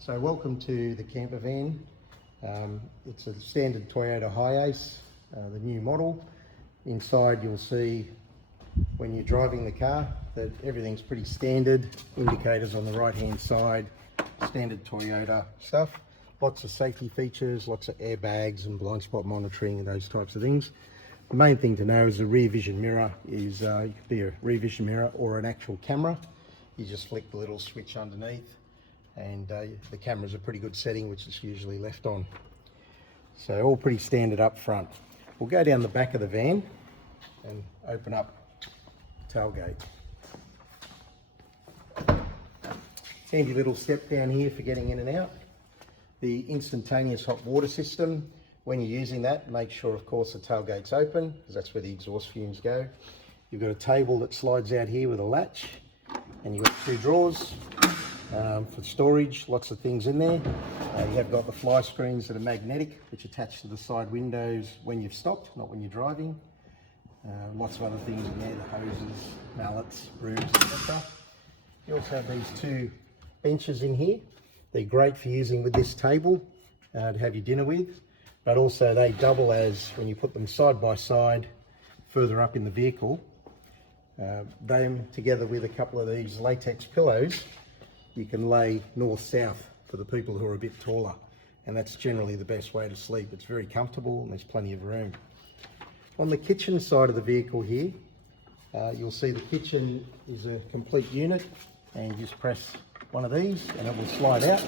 So welcome to the Campervan. It's a standard Toyota Hiace, the new model. Inside you'll see when you're driving the car that everything's pretty standard. Indicators on the right hand side, standard Toyota stuff. Lots of safety features, lots of airbags and blind spot monitoring and those types of things. The main thing to know is the rear vision mirror is, it could be a rear vision mirror or an actual camera. You just flick the little switch underneath and the camera's a pretty good setting, which is usually left on. So all pretty standard up front. We'll go down the back of the van and open up the tailgate. Handy little step down here for getting in and out. The instantaneous hot water system. When you're using that, make sure of course the tailgate's open because that's where the exhaust fumes go. You've got a table that slides out here with a latch, and you've got two drawers for storage, lots of things in there. You have got the fly screens that are magnetic, which attach to the side windows when you've stopped, not when you're driving. Lots of other things in there, the hoses, mallets, brooms, etc. You also have these two benches in here. They're great for using with this table to have your dinner with, but also they double as, when you put them side by side further up in the vehicle, them together with a couple of these latex pillows, you can lay north-south for the people who are a bit taller, and that's generally the best way to sleep. It's very comfortable and there's plenty of room. On the kitchen side of the vehicle here, you'll see the kitchen is a complete unit, and you just press one of these and it will slide out.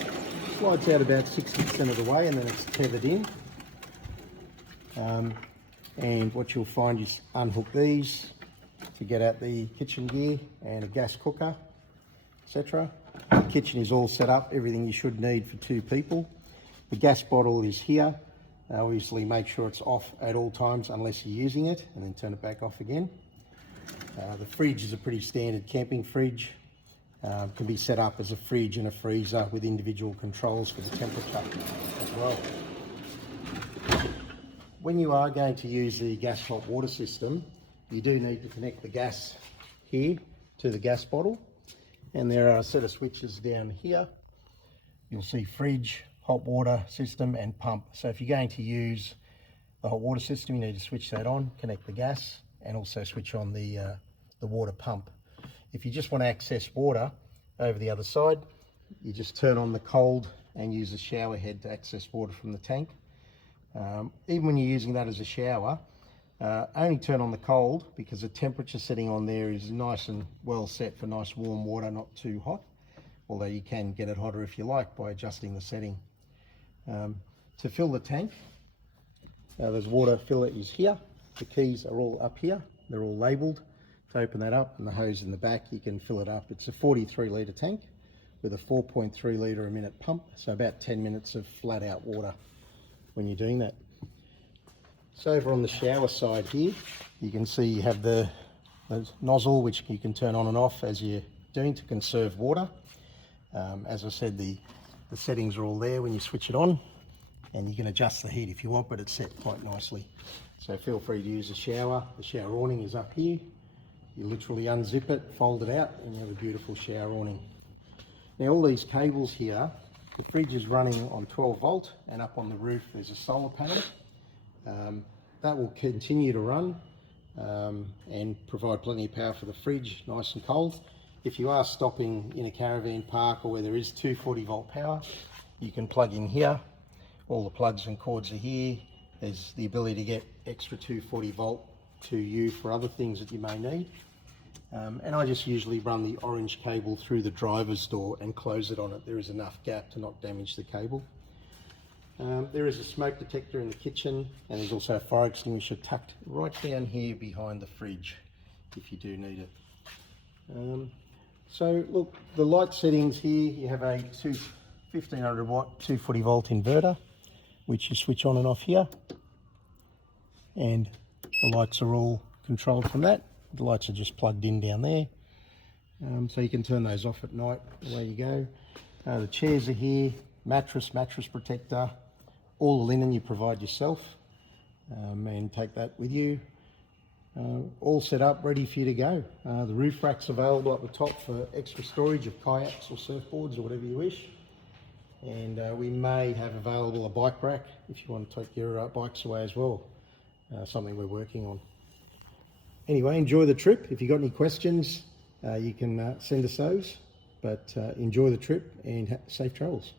Slides out about 60% of the way and then it's tethered in. And what you'll find is unhook these to get out the kitchen gear and a gas cooker, etc. The kitchen is all set up, everything you should need for two people. The gas bottle is here. Obviously make sure it's off at all times unless you're using it, and then turn it back off again. The fridge is a pretty standard camping fridge. Can be set up as a fridge and a freezer with individual controls for the temperature as well. When you are going to use the gas hot water system, you do need to connect the gas here to the gas bottle, and there are a set of switches down here. You'll see fridge, hot water system and pump. So if you're going to use the hot water system, you need to switch that on, connect the gas, and also switch on the water pump. If you just want to access water over the other side, you just turn on the cold and use a shower head to access water from the tank. Even when you're using that as a shower, only turn on the cold because the temperature setting on there is nice and well set for nice warm water, not too hot, although you can get it hotter if you like by adjusting the setting. To fill the tank, there's water filler is here. The keys are all up here, they're all labelled. To open that up, and the hose in the back, you can fill it up. It's a 43 litre tank with a 4.3 litre a minute pump, so about 10 minutes of flat out water when you're doing that. So over on the shower side here, you can see you have the nozzle which you can turn on and off as you're doing to conserve water. As I said, the settings are all there when you switch it on, and you can adjust the heat if you want, but it's set quite nicely. So feel free to use the shower. The shower awning is up here. You literally unzip it, fold it out, and you have a beautiful shower awning. Now all these cables here, the fridge is running on 12 volt, and up on the roof there's a solar panel. That will continue to run and provide plenty of power for the fridge, nice and cold. If you are stopping in a caravan park or where there is 240 volt power, you can plug in here. All the plugs and cords are here. There's the ability to get extra 240 volt to you for other things that you may need. And I just usually run the orange cable through the driver's door and close it on it. There is enough gap to not damage the cable. There is a smoke detector in the kitchen, and there's also a fire extinguisher tucked right down here behind the fridge if you do need it. So look, the light settings here, you have a 1500 watt 240 volt inverter which you switch on and off here, and the lights are all controlled from that. The lights are just plugged in down there, so you can turn those off at night. Away you go. The chairs are here, mattress protector, all the linen you provide yourself, and take that with you. All set up, ready for you to go. The roof rack's available at the top for extra storage of kayaks or surfboards or whatever you wish. And we may have available a bike rack if you want to take your bikes away as well. Something we're working on. Anyway, enjoy the trip. If you've got any questions, you can send us those. But enjoy the trip and safe travels.